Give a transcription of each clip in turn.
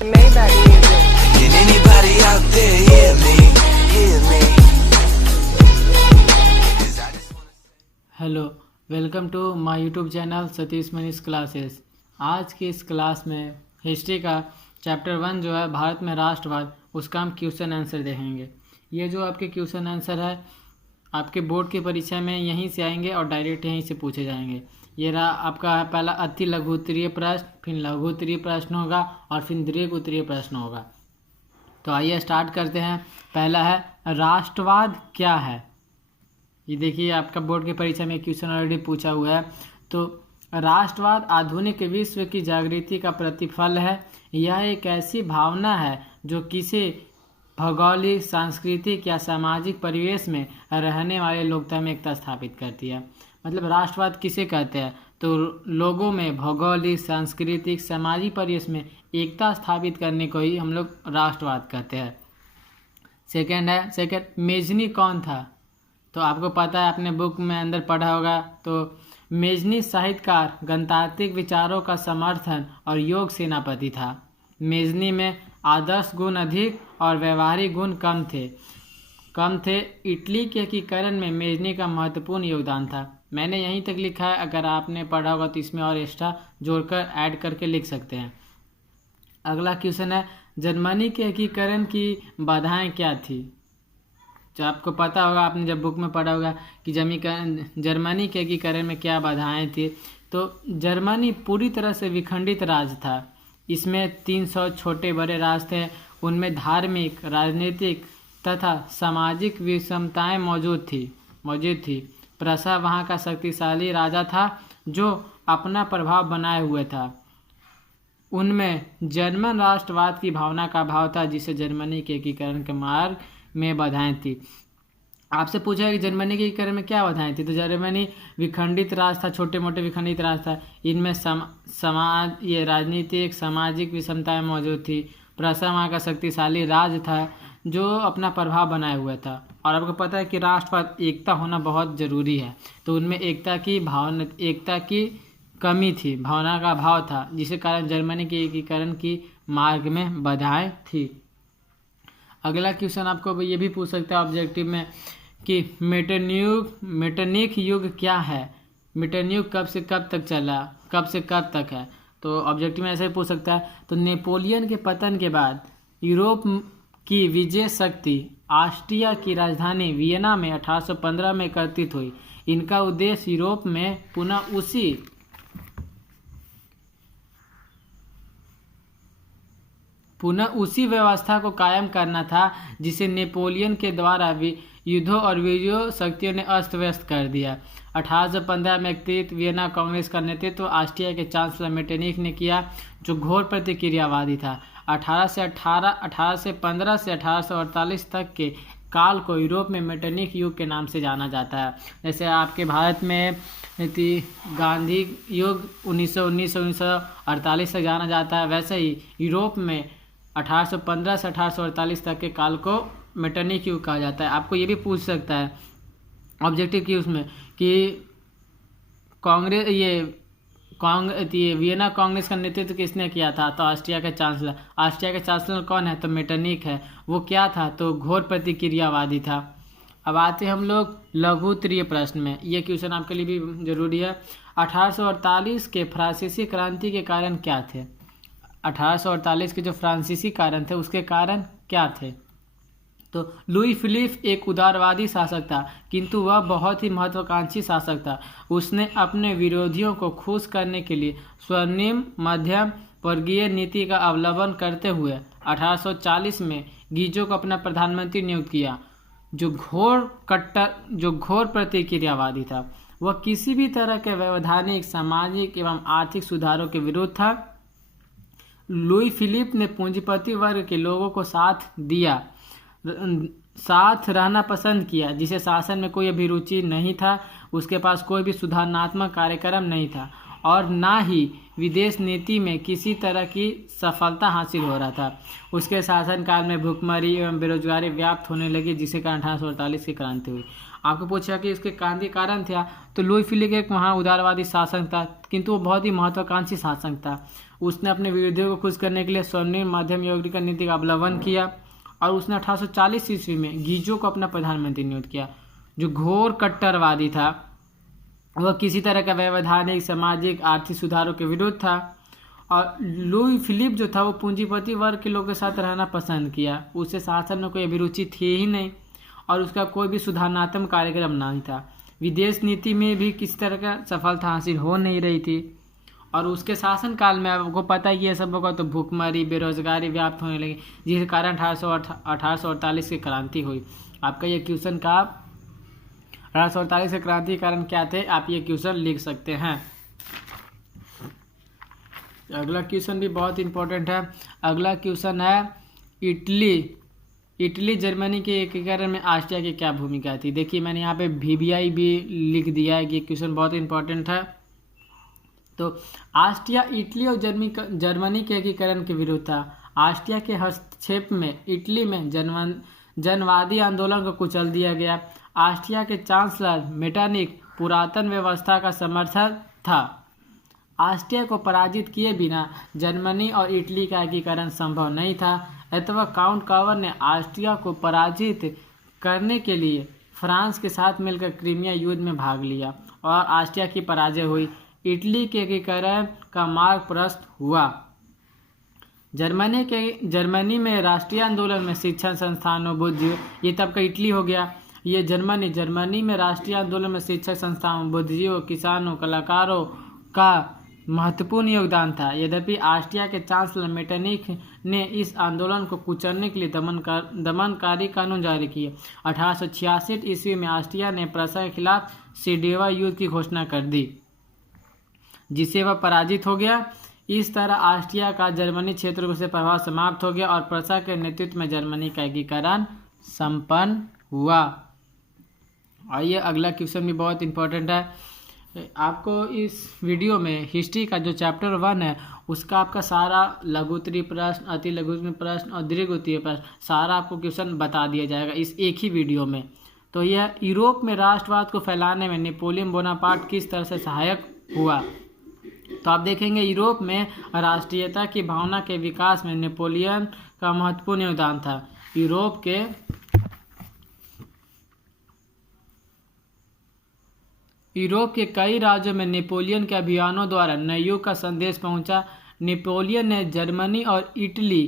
Maybach music. Can anybody out there hear me? Hear me? 'Cause I just wanna hello, welcome to my YouTube channel Satish Manish classes. आज की इस class में history का chapter 1 जो है भारत में राष्ट्रवाद, उसका हम क्वेश्चन आंसर देखेंगे। ये जो आपके क्वेश्चन आंसर है आपके बोर्ड की परीक्षा में यहीं से आएंगे और डायरेक्ट यहीं से पूछे जाएंगे। ये रहा आपका पहला अति लघु उत्तरीय प्रश्न, फिर लघु उत्तरीय प्रश्न होगा और फिर दीर्घ उत्तरीय प्रश्न होगा। तो आइए स्टार्ट करते हैं। पहला है राष्ट्रवाद क्या है। ये देखिए आपका बोर्ड की परीक्षा में क्वेश्चन ऑलरेडी पूछा हुआ है। तो राष्ट्रवाद आधुनिक विश्व की जागृति का प्रतिफल है। यह एक ऐसी भावना है जो किसी भौगोलिक, सांस्कृतिक या सामाजिक परिवेश में रहने वाले लोकता में एकता स्थापित करती है। मतलब राष्ट्रवाद किसे कहते हैं, तो लोगों में भौगोलिक, सांस्कृतिक, सामाजिक परिवेश में एकता स्थापित करने को ही हम लोग राष्ट्रवाद कहते हैं। सेकंड मेजनी कौन था। तो आपको पता है, आपने बुक में अंदर पढ़ा होगा। तो मेजनी साहित्यकार, गणतांत्रिक विचारों का समर्थन और योग सेनापति था। मेजनी में आदर्श गुण अधिक और व्यवहारिक गुण कम थे। इटली के एकीकरण में मेजनी का महत्वपूर्ण योगदान था। मैंने यहीं तक लिखा है, अगर आपने पढ़ा होगा तो इसमें और एक्स्ट्रा जोड़कर ऐड करके लिख सकते हैं। अगला क्वेश्चन है जर्मनी के एकीकरण की बाधाएं क्या थी। जो आपको पता होगा, आपने जब बुक में पढ़ा होगा कि जर्मनी के एकीकरण में क्या बाधाएं थी। तो जर्मनी पूरी तरह से विखंडित राज्य था। इसमें 300 छोटे बड़े राज्य थे। उनमें धार्मिक, राजनीतिक तथा सामाजिक विषमताएं मौजूद थी। प्रसा वहाँ का शक्तिशाली राजा था जो अपना प्रभाव बनाए हुए था। उनमें जर्मन राष्ट्रवाद की भावना का अभाव था, जिसे जर्मनी के एकीकरण के मार्ग में बाधाएं थी। आपसे पूछा है कि जर्मनी के एकीकरण में क्या बाधाएं थी। तो जर्मनी विखंडित राज्य था, छोटे मोटे विखंडित राज्य था। इनमें ये राजनीतिक, सामाजिक विषमताएं मौजूद थी। प्रसा वहाँ का शक्तिशाली राज्य था जो अपना प्रभाव बनाए हुआ था। और आपको पता है कि राष्ट्रवाद, एकता होना बहुत ज़रूरी है। तो उनमें एकता की कमी थी, भावना का अभाव था, जिसके कारण जर्मनी के एकीकरण की मार्ग में बाधाएं थी। अगला क्वेश्चन आपको ये भी पूछ सकता है ऑब्जेक्टिव में कि मेटरनिक युग क्या है। मेटरनिक युग कब से कब तक चला, कब से कब तक है। तो ऑब्जेक्टिव में ऐसे ही पूछ सकता है। तो नेपोलियन के पतन के बाद यूरोप की विजय शक्ति ऑस्ट्रिया की राजधानी वियना में 1815 में एकत्रित हुई। इनका उद्देश्य यूरोप में पुनः उसी व्यवस्था को कायम करना था जिसे नेपोलियन के द्वारा युद्धों और विजय शक्तियों ने अस्त व्यस्त कर दिया। 1815 में एकत्रित वियना कांग्रेस का नेतृत्व ऑस्ट्रिया के चांसलर मेटरनिक ने किया, जो घोर प्रतिक्रियावादी था। 1815 से 1848 तक के काल को यूरोप में मेटरनिक युग के नाम से जाना जाता है। जैसे आपके भारत में गांधी युग 1919-1948 तक जाना जाता है, वैसे ही यूरोप में 1815 से 1848 तक के काल को मेटरनिक युग कहा जाता है। आपको ये भी पूछ सकता है ऑब्जेक्टिव की उसमें कि वियना कांग्रेस का नेतृत्व किसने किया था। तो ऑस्ट्रिया के चांसलर कौन है, तो मेटरनिक है। वो क्या था, तो घोर प्रतिक्रियावादी था। अब आते हैं हम लोग लघु उत्तरीय प्रश्न में। ये क्वेश्चन आपके लिए भी जरूरी है। 1848 के फ्रांसीसी क्रांति के कारण क्या थे। 1848 के जो फ्रांसीसी कारण थे उसके कारण क्या थे। तो लुई फिलिप एक उदारवादी शासक था, किंतु वह बहुत ही महत्वाकांक्षी शासक था। उसने अपने विरोधियों को खुश करने के लिए स्वर्णिम मध्यम वर्गीय नीति का अवलंबन करते हुए 1840 में गीजो को अपना प्रधानमंत्री नियुक्त किया, जो घोर प्रतिक्रियावादी था। वह किसी भी तरह के वैधानिक, सामाजिक एवं आर्थिक सुधारों के विरुद्ध था। लुई फिलिप ने पूंजीपति वर्ग के लोगों को साथ रहना पसंद किया, जिसे शासन में कोई अभिरुचि नहीं था। उसके पास कोई भी सुधारणात्मक कार्यक्रम नहीं था और ना ही विदेश नीति में किसी तरह की सफलता हासिल हो रहा था। उसके शासनकाल में भुखमरी एवं बेरोजगारी व्याप्त होने लगी, जिसके कारण 1848 की क्रांति हुई। आपको पूछा कि इसके क्रांति कारण था, तो लुई फिलिप एक वहाँ उदारवादी शासक था, किंतु वो बहुत ही महत्वाकांक्षी शासक था। उसने अपने विरोधियों को खुश करने के लिए स्वर्णिम मध्यम यौगिक नीति का अवलंबन किया और उसने 1840 ईस्वी में गीजो को अपना प्रधानमंत्री नियुक्त किया, जो घोर कट्टरवादी था। वह किसी तरह का वैधानिक, सामाजिक, आर्थिक सुधारों के विरुद्ध था और लुई फिलिप जो था वो पूंजीपति वर्ग के लोगों के साथ रहना पसंद किया। उसे शासन में कोई अभिरुचि थी ही नहीं और उसका कोई भी सुधारणात्मक कार्यक्रम नहीं था। विदेश नीति में भी किसी तरह का सफलता हासिल हो नहीं रही थी और उसके शासनकाल में आपको पता ही है सब होगा, तो भूखमरी, बेरोजगारी व्याप्त होने लगी, जिसके कारण 1848 की क्रांति हुई। आपका ये क्वेश्चन का 1848 के क्रांति के कारण क्या थे, आप ये क्वेश्चन लिख सकते हैं। अगला क्वेश्चन भी बहुत इंपॉर्टेंट है। अगला क्वेश्चन है इटली जर्मनी के एकीकरण में ऑस्ट्रिया की क्या भूमिका थी। देखिए मैंने यहाँ पे VBI भी लिख दिया है कि क्वेश्चन बहुत इंपॉर्टेंट है। तो ऑस्ट्रिया इटली और जर्मनी के एकीकरण के विरुद्ध था। ऑस्ट्रिया के हस्तक्षेप में इटली में जनवादी आंदोलन को कुचल दिया गया। ऑस्ट्रिया के चांसलर मेटरनिक पुरातन व्यवस्था का समर्थक था। ऑस्ट्रिया को पराजित किए बिना जर्मनी और इटली का एकीकरण संभव नहीं था, अतः काउंट कावर ने ऑस्ट्रिया को पराजित करने के लिए फ्रांस के साथ मिलकर क्रीमिया युद्ध में भाग लिया और ऑस्ट्रिया की पराजय हुई। इटली के एकीकरण का मार्ग प्रशस्त हुआ। जर्मनी में राष्ट्रीय आंदोलन में शिक्षण संस्थानों, बुद्धिजीवी, ये तब का इटली हो गया। ये जर्मनी में राष्ट्रीय आंदोलन में शिक्षक संस्थानों, बुद्धिजीवियों, किसानों, कलाकारों का महत्वपूर्ण योगदान था। यद्यपि ऑस्ट्रिया के चांसलर मेटरनिक ने इस आंदोलन को कुचलने के लिए दमनकारी कानून जारी किए। 1866 ईस्वी में ऑस्ट्रिया ने प्रसा के खिलाफ सीडेवा युद्ध की घोषणा कर दी, जिसे वह पराजित हो गया। इस तरह ऑस्ट्रिया का जर्मनी क्षेत्रों से प्रभाव समाप्त हो गया और प्रसा के नेतृत्व में जर्मनी का एकीकरण संपन्न हुआ। आइए अगला क्वेश्चन भी बहुत इंपॉर्टेंट है। आपको इस वीडियो में हिस्ट्री का जो चैप्टर 1 है उसका आपका सारा लघुत्तरीय प्रश्न, अति लघुत्तरीय प्रश्न और दीर्घोत्तरीय प्रश्न सारा आपको क्वेश्चन बता दिया जाएगा इस एक ही वीडियो में। तो यह यूरोप में राष्ट्रवाद को फैलाने में नेपोलियन बोनापार्ट किस तरह से सहायक हुआ। तो आप देखेंगे यूरोप में राष्ट्रीयता की भावना के विकास में नेपोलियन का महत्वपूर्ण योगदान था। यूरोप के कई राज्यों में नेपोलियन के अभियानों द्वारा नए युग का संदेश पहुंचा। नेपोलियन ने जर्मनी और इटली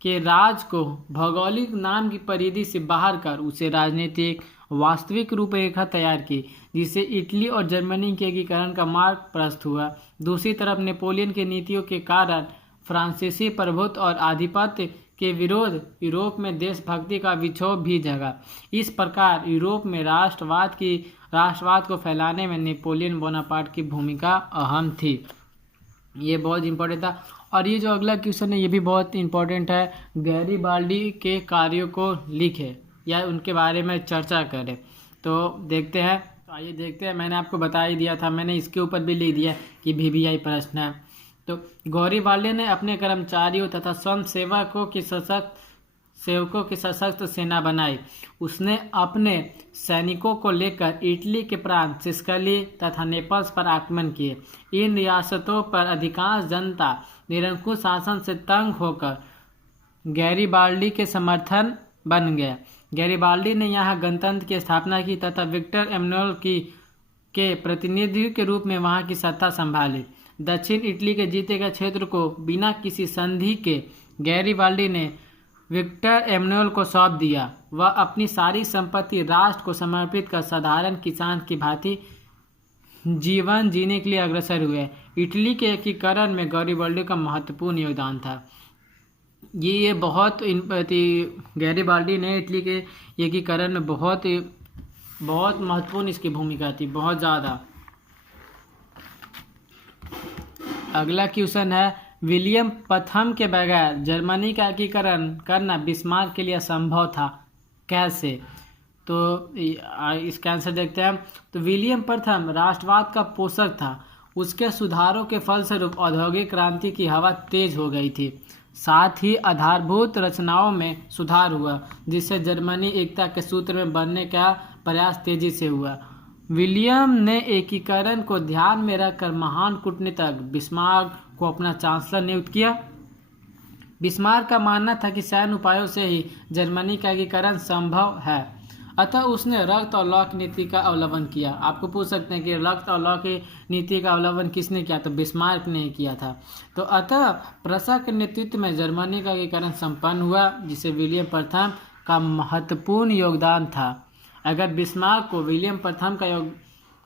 के राज को भौगोलिक नाम की परिधि से बाहर कर उसे राजनीतिक वास्तविक रूपरेखा तैयार की, जिससे इटली और जर्मनी के एकीकरण का मार्ग प्रशस्त हुआ। दूसरी तरफ नेपोलियन की नीतियों के कारण फ्रांसीसी प्रभुत्व और आधिपत्य के विरोध यूरोप में देशभक्ति का विक्षोभ भी जगा। इस प्रकार यूरोप में राष्ट्रवाद को फैलाने में नेपोलियन बोनापार्ट की भूमिका अहम थी। ये बहुत इंपॉर्टेंट था। और ये जो अगला क्वेश्चन है ये भी बहुत इंपॉर्टेंट है। गैरीबाल्डी के कार्यों को लिखे या उनके बारे में चर्चा करें। तो देखते हैं, आइए देखते हैं। मैंने आपको बता ही दिया था, मैंने इसके ऊपर भी लिख दिया कि VBI प्रश्न है। तो गैरीबाल्डी ने अपने कर्मचारियों तथा स्वयं सेवकों की सशक्त सेना बनाई। उसने अपने सैनिकों को लेकर इटली के प्रांत सिसिली तथा नेपल्स पर आक्रमण किए। इन रियासतों पर अधिकांश जनता निरंकुश शासन से तंग होकर गैरीबाल्डी के समर्थन बन गया। गैरीबाल्डी ने यहाँ गणतंत्र की स्थापना की तथा विक्टर एमैनुएल के प्रतिनिधि के रूप में वहाँ की सत्ता संभाली। दक्षिण इटली के जीते गए क्षेत्र को बिना किसी संधि के गैरीबाल्डी ने विक्टर एमैनुएल को सौंप दिया। वह अपनी सारी संपत्ति राष्ट्र को समर्पित कर साधारण किसान की भांति जीवन जीने के लिए अग्रसर हुए। इटली के एकीकरण में गैरीबाल्डी का महत्वपूर्ण योगदान था। ये बहुत गैरीबाल्डी ने इटली के एकीकरण में बहुत महत्वपूर्ण इसकी भूमिका थी, बहुत ज़्यादा। अगला क्वेश्चन है, विलियम प्रथम के बगैर जर्मनी का एकीकरण करना बिस्मार्क के लिए असंभव था, कैसे? तो इसका आंसर देखते हैं। तो विलियम प्रथम राष्ट्रवाद का पोषक था। उसके सुधारों के फलस्वरूप औद्योगिक क्रांति की हवा तेज हो गई थी। साथ ही आधारभूत रचनाओं में सुधार हुआ, जिससे जर्मनी एकता के सूत्र में बनने का प्रयास तेजी से हुआ। विलियम ने एकीकरण को ध्यान में रखकर महान कूटनीतिज्ञ बिस्मार्क को अपना चांसलर नियुक्त किया। बिस्मार्क का मानना था कि सैन्य उपायों से ही जर्मनी का एकीकरण संभव है, अतः उसने रक्त और लौ की नीति का अवलंबन किया। आपको पूछ सकते हैं कि रक्त और लौ की नीति का अवलंबन किसने किया, तो बिस्मार्क ने किया था। तो अतः प्रुसिया के नेतृत्व में जर्मनी का एकीकरण संपन्न हुआ, जिसे विलियम प्रथम का महत्वपूर्ण योगदान था। अगर बिस्मार्क को विलियम प्रथम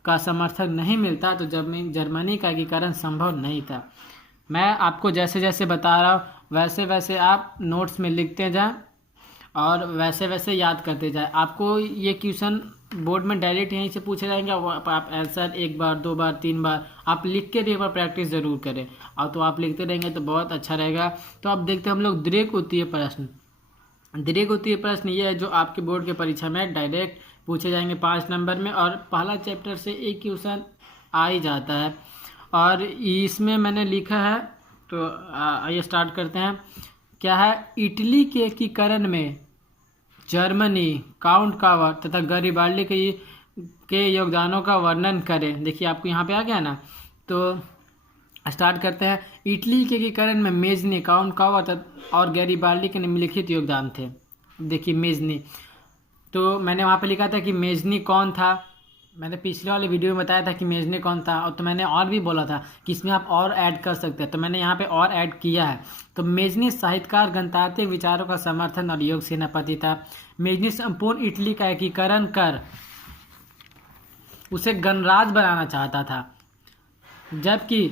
का समर्थन नहीं मिलता तो जर्मनी का एकीकरण संभव नहीं था। मैं आपको जैसे जैसे बता रहा हूँ वैसे वैसे आप नोट्स में लिखते जाएं और वैसे वैसे याद करते जाएं। आपको ये क्वेश्चन बोर्ड में डायरेक्ट यहीं से पूछे जाएंगे, आप आंसर 1 बार 2 बार 3 बार आप लिख के एक बार प्रैक्टिस ज़रूर करें, और तो आप लिखते रहेंगे तो बहुत अच्छा रहेगा। तो आप देखते हैं हम लोग दीर्घ उत्तरीय प्रश्न। दीर्घ उत्तरीय प्रश्न ये है जो आपके बोर्ड के परीक्षा में डायरेक्ट पूछे जाएंगे 5 नंबर में, और पहला चैप्टर से एक क्वेश्चन आ ही जाता है। और इसमें मैंने लिखा है, तो आइए स्टार्ट करते हैं। क्या है, इटली के एकीकरण में जर्मनी, काउंट कावर तथा गैरिबाल्डी के योगदानों का वर्णन करें। देखिए आपको यहाँ पे आ गया ना, तो स्टार्ट करते हैं। इटली के एकीकरण में मेजनी, काउंट कावर और गैरिबाल्डी के निम्नलिखित योगदान थे। देखिए मेजनी, तो मैंने वहाँ पे लिखा था कि मेजनी कौन था। मैंने पिछले वाले वीडियो में बताया था कि मेजनी कौन था, और तो मैंने और भी बोला था कि इसमें आप और ऐड कर सकते हैं, तो मैंने यहाँ पे और ऐड किया है। तो मेजनी साहित्यकार, गणतांत्रिक विचारों का समर्थन और योग सेनापति था। मेजनी संपूर्ण इटली का एकीकरण कर उसे गणराज्य बनाना चाहता था, जबकि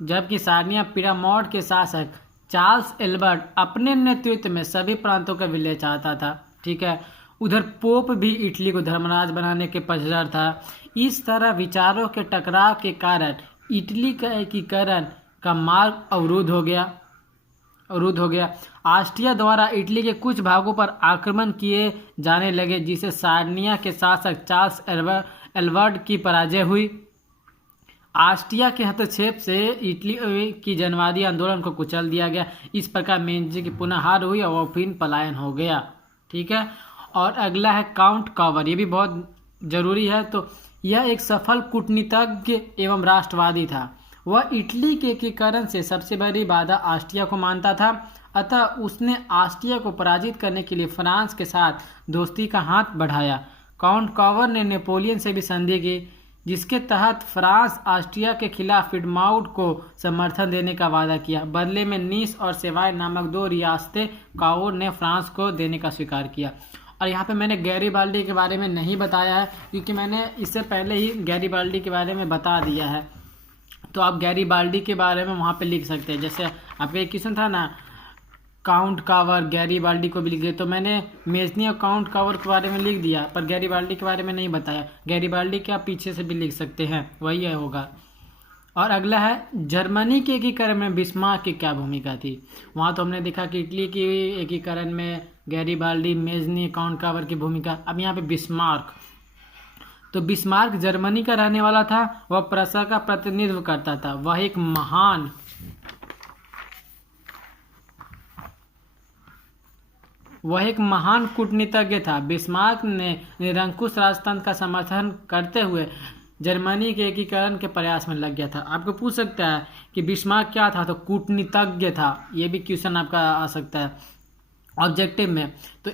सार्डिनिया पिरामोड के शासक चार्ल्स एल्बर्ट अपने नेतृत्व में सभी प्रांतों का विलय चाहता था। ठीक है, उधर पोप भी इटली को धर्मराज बनाने के पक्षधर था। इस तरह विचारों के टकराव के कारण इटली का एकीकरण का मार्ग अवरुद्ध हो गया। ऑस्ट्रिया द्वारा इटली के कुछ भागों पर आक्रमण किए जाने लगे, जिसे सार्डिनिया के शासक चार्ल्स एल्बर्ट की पराजय हुई। ऑस्ट्रिया के हस्तक्षेप से इटली की जनवादी आंदोलन को कुचल दिया गया। इस प्रकार मेजी की पुनः हार हुई और फिर पलायन हो गया। ठीक है, और अगला है काउंट कावर, ये भी बहुत जरूरी है। तो यह एक सफल कूटनीतिज्ञ एवं राष्ट्रवादी था। वह इटली के एकीकरण से सबसे बड़ी बाधा ऑस्ट्रिया को मानता था, अतः उसने ऑस्ट्रिया को पराजित करने के लिए फ्रांस के साथ दोस्ती का हाथ बढ़ाया। काउंट कावर ने नेपोलियन से भी संधि की, जिसके तहत फ्रांस ऑस्ट्रिया के खिलाफ पिडमाउंट को समर्थन देने का वादा किया। बदले में नीस और सेवाय नामक 2 रियासतें कावर ने फ्रांस को देने का स्वीकार किया। और यहाँ पे मैंने गैरिबाल्डी के बारे में नहीं बताया है, क्योंकि मैंने इससे पहले ही गैरिबाल्डी के बारे में बता दिया है। तो आप गैरिबाल्डी के बारे में वहाँ पे लिख सकते हैं। जैसे आपका एक क्वेश्चन था ना, काउंट कावर, गैरिबाल्डी को भी लिख दिया, तो मैंने मेजनी और काउंट कावर के बारे में लिख दिया, पर गैरिबाल्डी के बारे में नहीं बताया। गैरिबाल्डी के आप पीछे से भी लिख सकते हैं, वही है होगा। और अगला है जर्मनी के एकीकरण में बिस्मार्क की क्या भूमिका थी। वहाँ तो हमने देखा कि इटली के एकीकरण में गैरिबाल्डी, मेजनी, काउंट कावर की भूमिका। अब यहाँ पे बिस्मार्क, तो बिस्मार्क जर्मनी का रहने वाला था। वह प्रुसिया का प्रतिनिधित्व करता था। वह एक महान कूटनीतिज्ञ था। बिस्मार्क ने निरंकुश राजतंत्र का समर्थन करते हुए जर्मनी के एकीकरण के प्रयास में लग गया था। आपको पूछ सकता है कि बिस्मार्क क्या था, तो कूटनीतिज्ञ था। ये भी क्वेश्चन आपका आ सकता है ऑब्जेक्टिव में। तो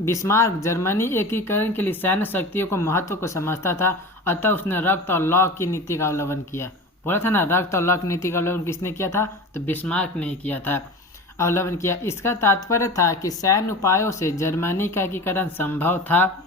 बिस्मार्क जर्मनी एकीकरण के लिए सैन्य शक्तियों को महत्व को समझता था, अतः उसने रक्त और लौ की नीति का अवलंबन किया। बोला था ना, रक्त और लौ की नीति का अवलंबन किसने किया था, तो बिस्मार्क ने किया था, अवलंबन किया। इसका तात्पर्य था कि सैन्य उपायों से जर्मनी का एकीकरण संभव था।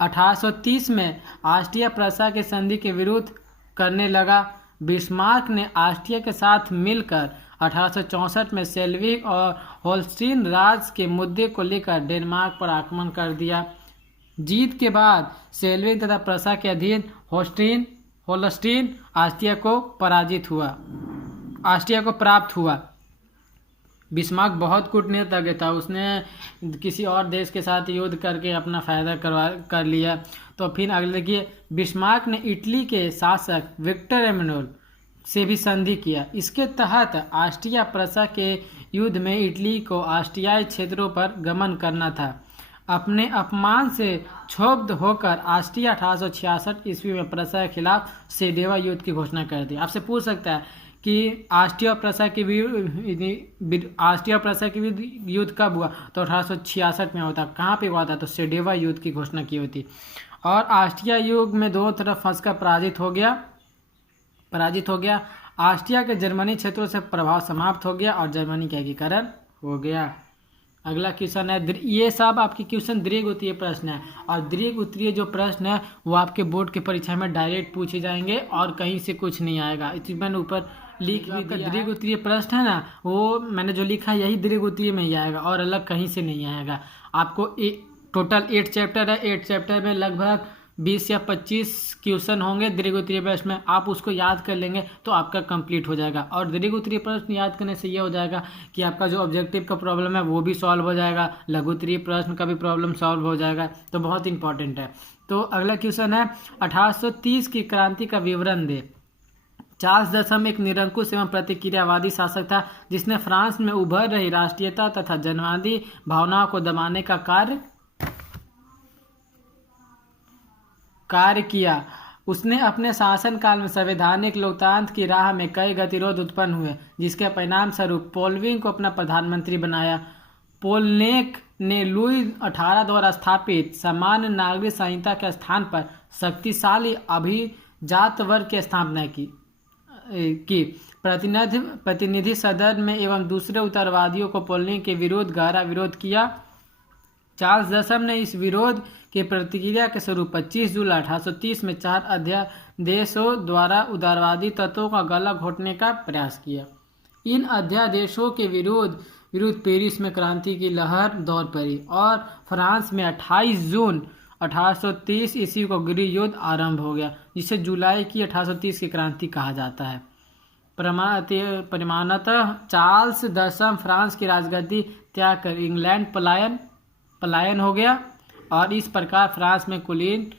1830 में ऑस्ट्रिया प्रुसिया के संधि के विरोध करने लगा। बिस्मार्क ने ऑस्ट्रिया के साथ मिलकर 1864 में सेल्विक और होल्स्टीन राज के मुद्दे को लेकर डेनमार्क पर आक्रमण कर दिया। जीत के बाद सेल्विक तथा प्रुसिया के अधीन होल्स्टीन ऑस्ट्रिया को प्राप्त हुआ। बिस्मार्क बहुत कूटनीतिज्ञ था। उसने किसी और देश के साथ युद्ध करके अपना फायदा कर लिया। तो फिर अगले देखिए, बिस्मार्क ने इटली के शासक विक्टर एमेनुएल से भी संधि किया। इसके तहत ऑस्ट्रिया प्रुसिया के युद्ध में इटली को ऑस्ट्रियाई क्षेत्रों पर गमन करना था। अपने अपमान से क्षुब्ध होकर ऑस्ट्रिया 1866 ईस्वी में प्रसा के खिलाफ सेडेवा युद्ध की घोषणा कर दी। आपसे पूछ सकता है कि ऑस्ट्रिया प्रसा की युद्ध कब हुआ, तो 1866 में होता। कहाँ पे हुआ था, तो सेडेवा युद्ध की घोषणा की होती। और ऑस्ट्रिया युद्ध में दोनों तरफ फंसकर पराजित हो गया। ऑस्ट्रिया के जर्मनी क्षेत्रों से प्रभाव समाप्त हो गया और जर्मनी का एकीकरण हो गया। अगला क्वेश्चन है, ये सब आपके क्वेश्चन दीर्घ उत्तरीय प्रश्न है, और दीर्घ उत्तरीय जो प्रश्न है वो आपके बोर्ड की परीक्षा में डायरेक्ट पूछे जाएंगे और कहीं से कुछ नहीं आएगा। इसमें मैंने ऊपर लिख भी दिया। दीर्घ उत्तरीय प्रश्न है ना, वो मैंने जो लिखा है यही दीर्घ उत्तरीय में ही आएगा और अलग कहीं से नहीं आएगा। आपको टोटल 8 चैप्टर है, 8 चैप्टर में लगभग 20 या 25 क्वेश्चन होंगे दीर्घ उत्तरीय प्रश्न में। आप उसको याद कर लेंगे तो आपका कंप्लीट हो जाएगा। और दीर्घ उत्तरीय प्रश्न याद करने से ये हो जाएगा कि आपका जो ऑब्जेक्टिव का प्रॉब्लम है वो भी सॉल्व हो जाएगा, लघु उत्तरीय प्रश्न का भी प्रॉब्लम सॉल्व हो जाएगा, तो बहुत इंपॉर्टेंट है। तो अगला क्वेश्चन है, 1830 की क्रांति का विवरण दे। चार्ल्स दशम एक निरंकुश एवं प्रतिक्रियावादी शासक था जिसने फ्रांस में उभर रही राष्ट्रीयता तथा जनवादी भावनाओं को दबाने का कार्य किया। उसने अपने शासनकाल में संवैधानिक लोकतंत्र की राह में कई गतिरोध उत्पन्न हुए, जिसके परिणाम स्वरूप पोलविंग को अपना प्रधानमंत्री बनाया। पोलनेक ने लुई 18 द्वारा स्थापित सामान्य नागरिक संहिता के स्थान पर शक्तिशाली अभिजात वर्ग की स्थापना की। प्रतिनिधि सदन में एवं दूसरे उत्तरवादियों को पोलनिंग के विरुद्ध गहरा विरोध किया। चार्ल्स दशम ने इस विरोध की प्रतिक्रिया के स्वरूप 25 जुलाई 1830 में 4 अध्यादेशों द्वारा उदारवादी तत्वों का गला घोटने का प्रयास किया। इन अध्यादेशों के विरुद्ध पेरिस में क्रांति की लहर दौड़ पड़ी और फ्रांस में 28 जून 1830 ईस्वी को गृह युद्ध आरंभ हो गया, जिसे जुलाई की 1830 की क्रांति कहा जाता है। परिमाणतः चार्ल्स दशम फ्रांस की राजगद्दी त्याग कर इंग्लैंड पलायन हो गया और इस प्रकार फ्रांस में कुलीन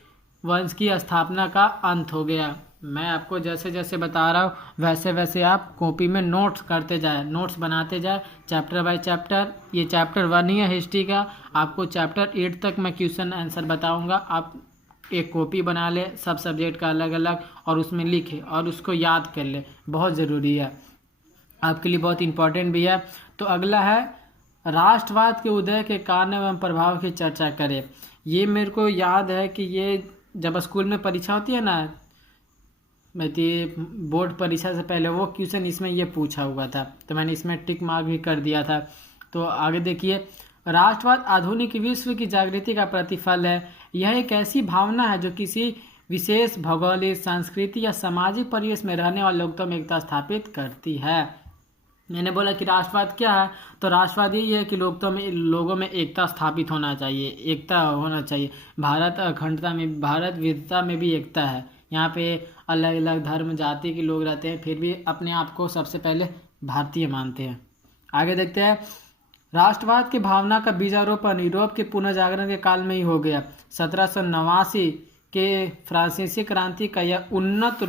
वंश की स्थापना का अंत हो गया। मैं आपको जैसे जैसे बता रहा हूँ वैसे वैसे आप कॉपी में नोट्स करते जाए, नोट्स बनाते जाए चैप्टर बाय चैप्टर। ये चैप्टर 1 ही है हिस्ट्री का, आपको चैप्टर 8 तक मैं क्वेश्चन आंसर बताऊंगा। आप एक कॉपी बना ले सब सब्जेक्ट का अलग अलग और उसमें लिखे और उसको याद कर ले, बहुत ज़रूरी है, आपके लिए बहुत इंपॉर्टेंट भी है। तो अगला है, राष्ट्रवाद के उदय के कारण एवं प्रभाव की चर्चा करें। ये मेरे को याद है कि ये जब स्कूल में परीक्षा होती है ना, बोर्ड परीक्षा से पहले वो क्वेश्चन इसमें ये पूछा हुआ था, तो मैंने इसमें टिक मार्क भी कर दिया था। तो आगे देखिए, राष्ट्रवाद आधुनिक विश्व की जागृति का प्रतिफल है। यह एक ऐसी भावना है जो किसी विशेष भौगोलिक, सांस्कृतिक या सामाजिक परिवेश में रहने वाले लोगों में एकता स्थापित करती है। मैंने बोला कि राष्ट्रवाद क्या है, तो राष्ट्रवाद यही है कि लोगों में एकता स्थापित होना चाहिए, एकता होना चाहिए। भारत अखंडता में, भारत विविधता में भी एकता है। यहाँ पे अलग अलग धर्म जाति के लोग रहते हैं, फिर भी अपने आप को सबसे पहले भारतीय मानते हैं। आगे देखते हैं, राष्ट्रवाद की भावना का बीजारोपण यूरोप के पुनर्जागरण के काल में ही हो गया। 1789 के फ्रांसीसी क्रांति का यह उन्नत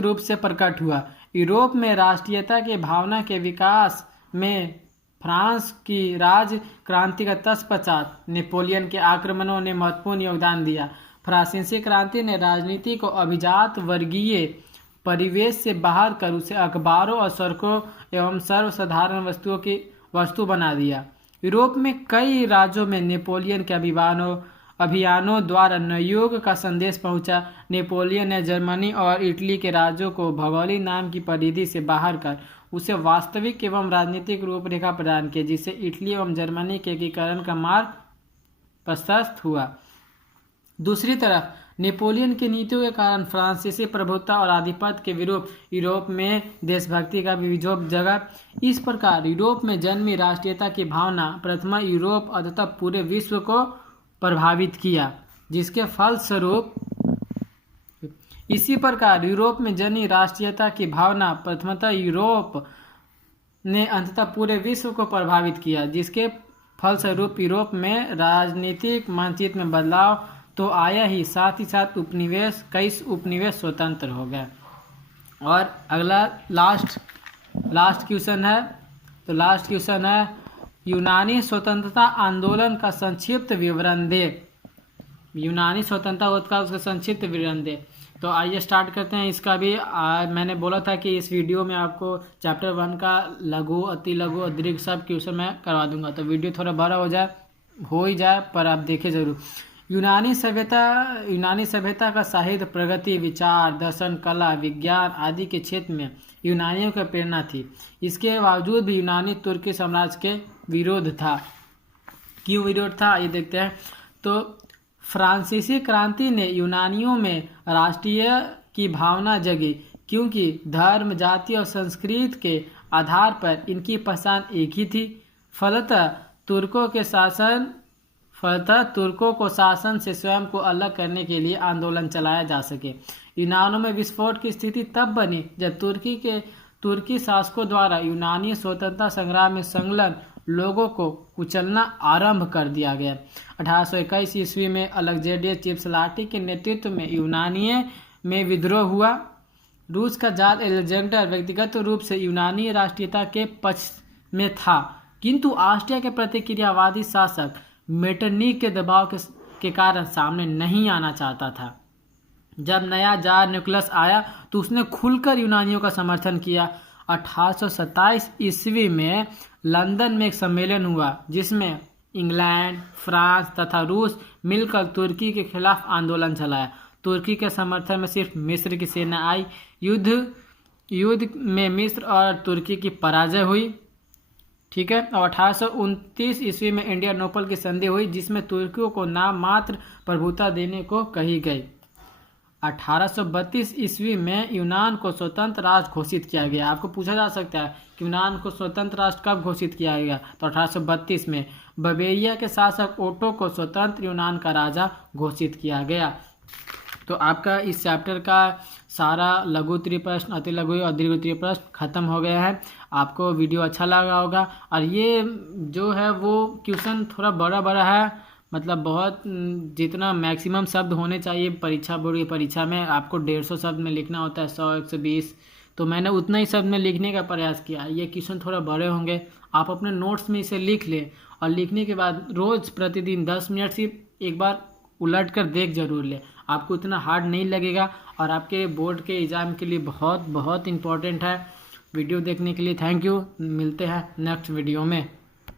रूप से प्रकट हुआ। यूरोप में राष्ट्रीयता की भावना के विकास में फ्रांस की राज क्रांति का तत्पश्चात नेपोलियन के आक्रमणों ने महत्वपूर्ण योगदान दिया। फ्रांसीसी क्रांति ने राजनीति को अभिजात वर्गीय परिवेश से बाहर कर उसे अखबारों और सड़कों एवं सर्वसाधारण वस्तु बना दिया। यूरोप में कई राज्यों में नेपोलियन के अभियानों द्वारा नवयुग का संदेश पहुंचा। नेपोलियन ने जर्मनी और इटली के राज्यों को भौगोलिक नाम की परिधि से बाहर कर उसे वास्तविक एवं राजनीतिक रूपरेखा प्रदान की, जिससे इटली एवं जर्मनी के एकीकरण का मार्ग प्रशस्त हुआ। दूसरी तरफ नेपोलियन की नीतियों के कारण फ्रांसीसी प्रभुत्व और आधिपत्य के विरुद्ध यूरोप में देशभक्ति का भी जोर जगा। इस प्रकार यूरोप में जन्मी राष्ट्रीयता की भावना प्रथम यूरोप अथवा पूरे विश्व को प्रभावित किया, जिसके फलस्वरूप इसी प्रकार यूरोप में जन्मी राष्ट्रीयता की भावना प्रथमतः यूरोप ने अंततः पूरे विश्व को प्रभावित किया, जिसके फलस्वरूप यूरोप में राजनीतिक मानचित्र में बदलाव तो आया ही, साथ ही साथ कई उपनिवेश स्वतंत्र हो गए। और अगला लास्ट लास्ट क्वेश्चन है, तो लास्ट क्वेश्चन है यूनानी स्वतंत्रता आंदोलन का संक्षिप्त विवरण दे। यूनानी स्वतंत्रता का उसका संक्षिप्त विवरण दे। तो आइए स्टार्ट करते हैं इसका भी। मैंने बोला था कि इस वीडियो में आपको चैप्टर 1 का लघु, अति लघु और दीर्घ सब क्वेश्चन मैं करवा दूंगा। तो वीडियो थोड़ा बड़ा हो ही जाए पर आप देखें जरूर। यूनानी सभ्यता का साहित्य, प्रगति, विचार, दर्शन, कला, विज्ञान आदि के क्षेत्र में यूनानियों की प्रेरणा थी। इसके बावजूद भी यूनानी तुर्की साम्राज्य के विरोध था। क्यों विरोध था ये देखते हैं। तो फ्रांसीसी क्रांति ने यूनानियों में राष्ट्रीय की भावना जगी, क्योंकि धर्म, जाति और संस्कृति के आधार पर इनकी पहचान एक ही थी। फलतः तुर्कों को शासन से स्वयं को अलग करने के लिए आंदोलन चलाया जा सके। यूनानों में विस्फोट की स्थिति तब बनी जब तुर्की शासकों द्वारा यूनानी स्वतंत्रता संग्राम में संलग्न लोगों को कुचलना आरंभ कर दिया गया। 1821 ईस्वी में अलेक्जेंडर चिपसलाटी के नेतृत्व में यूनानियों में विद्रोह हुआ। रूस का जार अलेक्जेंडर व्यक्तिगत रूप से यूनानी राष्ट्रीयता के पक्ष में था, किंतु ऑस्ट्रिया के प्रतिक्रियावादी शासक मेटरनिख के दबाव के कारण सामने नहीं आना चाहता था। जब नया जार निकोलस आया तो उसने खुलकर यूनानियों का समर्थन किया। 1827 ईस्वी में लंदन में एक सम्मेलन हुआ जिसमें इंग्लैंड, फ्रांस तथा रूस मिलकर तुर्की के खिलाफ आंदोलन चलाया। तुर्की के समर्थन में सिर्फ मिस्र की सेना आई। युद्ध में मिस्र और तुर्की की पराजय हुई। ठीक है। और 1829 ईस्वी में इंडियानोपल की संधि हुई, जिसमें तुर्कियों को नाम मात्र प्रभुता देने को कही गई। 1832 ईस्वी में यूनान को स्वतंत्र राष्ट्र घोषित किया गया। आपको पूछा जा सकता है कि यूनान को स्वतंत्र राष्ट्र कब घोषित किया गया, तो 1832 में बवेरिया के शासक ओटो को स्वतंत्र यूनान का राजा घोषित किया गया। तो आपका इस चैप्टर का सारा लघु उत्तरीय प्रश्न, अति लघु और दीर्घ उत्तरीय प्रश्न खत्म हो गया है। आपको वीडियो अच्छा लगा होगा। और ये जो है वो क्वेश्चन थोड़ा बड़ा है, मतलब बहुत जितना मैक्सिमम शब्द होने चाहिए बोर्ड की परीक्षा में आपको 150 शब्द में लिखना होता है, 100-120, तो मैंने उतना ही शब्द में लिखने का प्रयास किया। ये क्वेश्चन थोड़ा बड़े होंगे, आप अपने नोट्स में इसे लिख लें और लिखने के बाद रोज़ प्रतिदिन 10 मिनट सिर्फ एक बार उलट कर देख जरूर लें। आपको इतना हार्ड नहीं लगेगा और आपके बोर्ड के एग्ज़ाम के लिए बहुत बहुत इम्पोर्टेंट है। वीडियो देखने के लिए थैंक यू। मिलते हैं नेक्स्ट वीडियो में।